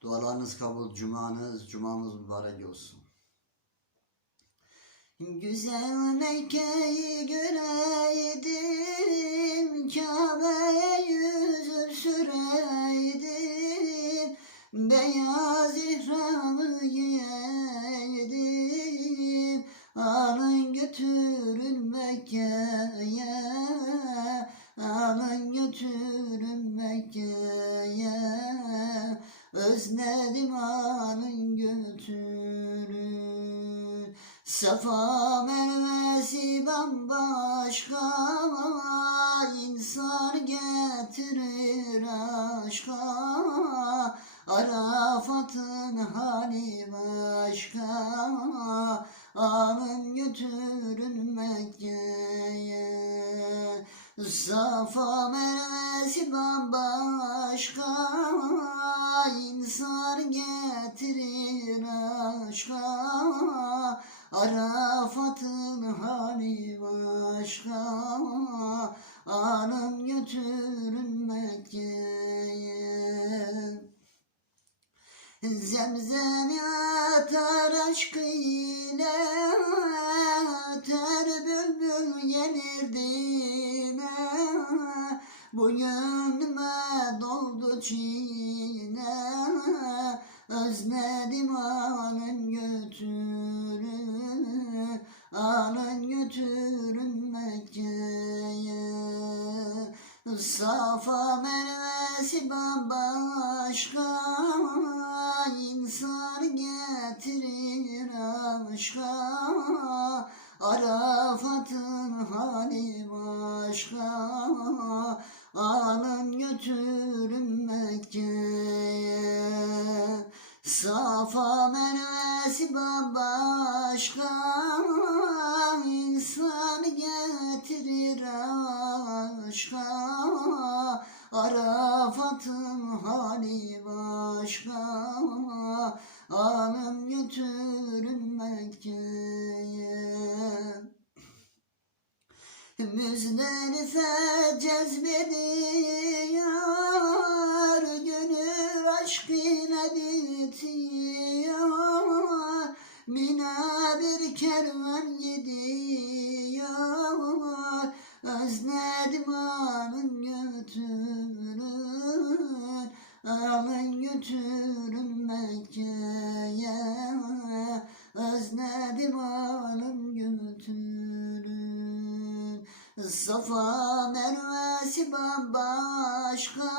Dualarınız kabul, cumanız, cumamız mübarek olsun. Güzel Mekke'yi göreydim, özledim alın götürün. Safa mervesi bambaşka insan getirir aşka. Arafat'ın hali başka. Alın götürün Mekke'ye Safa mervesi bambaşka insan getirir aşka. Arafat'ın hali başka. Alın götürün Mekke'ye Zemzem atar aşkıyla Ter bülbül gelir dile Bu gönlüme doldu çile Özledim alın götürün Alın götürün Mekke'ye Safa mervesi bambaşka insan getirir aşka. Arafat'ın Safa mervesi bambaşka insan getirir aşka. Arafat'ın hali başka. Alın götürün Mekke'ye. Müzdelife cezbediyor kervan gidiyor Özledim alın götürün Alın götürün Mekke'ye. Özledim alın götürün. Safa mervesi bambaşka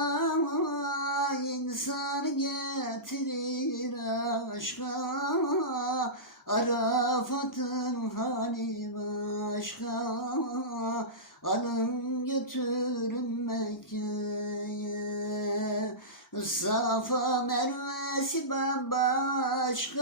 insan getirir aşka Arafat'ın hali başka Alın götürün Mekke'ye. Safa mervesi bambaşka